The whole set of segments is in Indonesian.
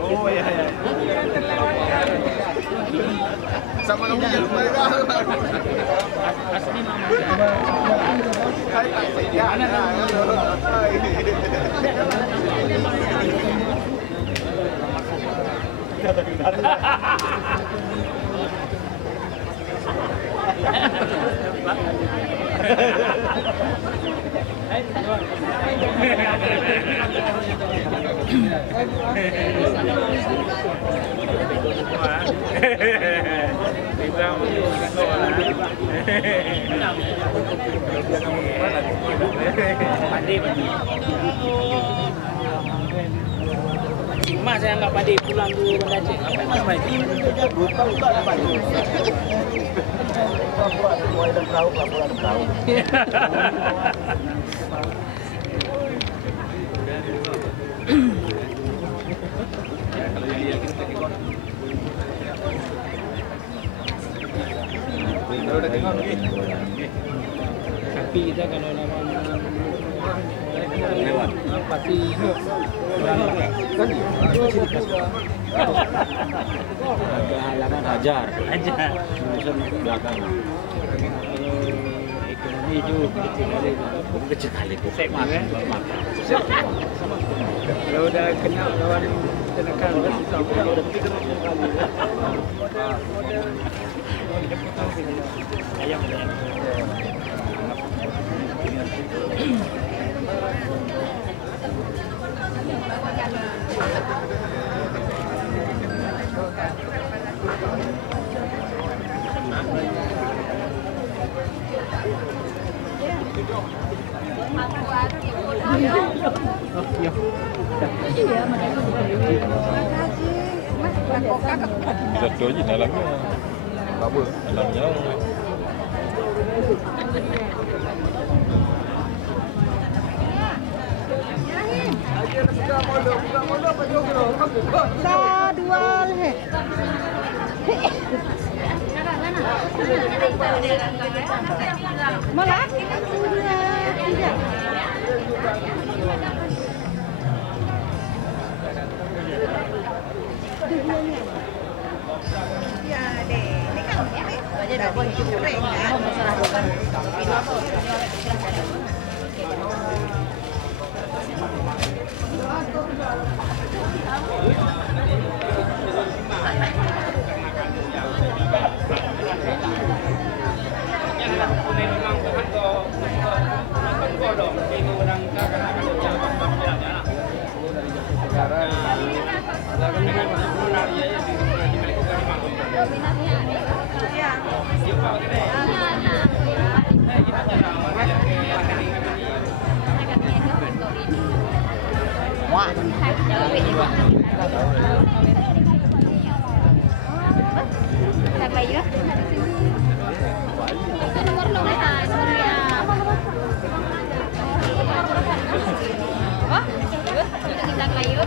Oh iya iya. Sama kamu jangan lupa juga. Asli mama. Mas saya nggak pandai pulang dulu Banda Aceh. Apa Mas baik? Tapi kita kalau lawan lewat pasti ada halangan hajar belakang ekonomi juga kecil kali kalau udah kena lawan tenaga ayam Bisa doji dalamnya. Apa? Dalamnya. Dua leh. Malah? Tidak. Ya deh, ini kan ini ada kering kan. Wah. Sampai ya. Itu nomor nomornya. Oh, kita kayu.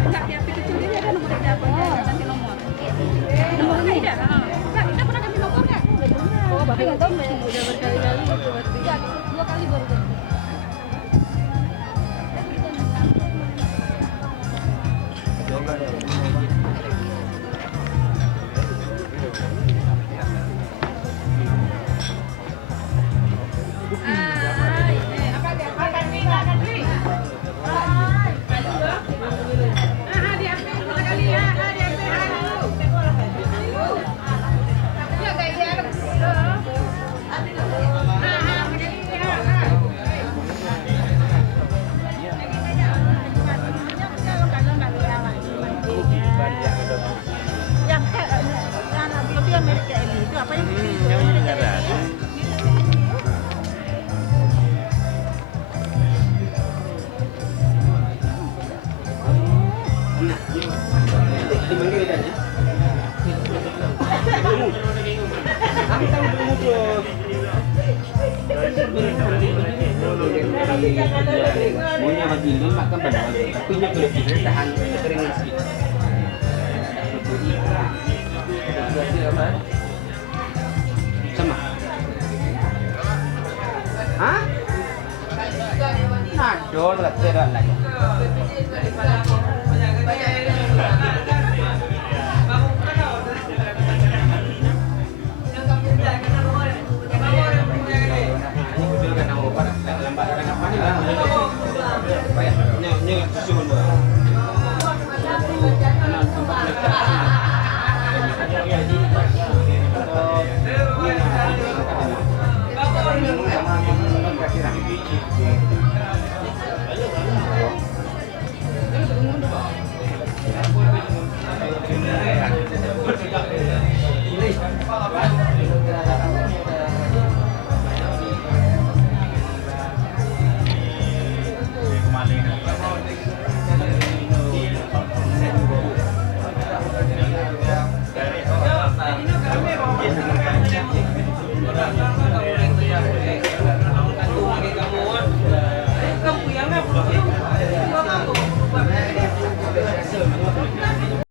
Enggak, di HP kecil ini ada nomor telepon, ganti nomor. Nomornya tidak. Enggak, kita pernah ganti nomor nggak? Oh, Bapak nggak tahu ya. Udah berkali-kali itu berarti. 2 kali baru ganti. Yang anak belum yang milik Eli itu apa yang Maunya bagindo makan benar, tapi nya kalau kita tahan keringan sedikit. Sama. Hah? Aduh, tidak lagi. kamu yang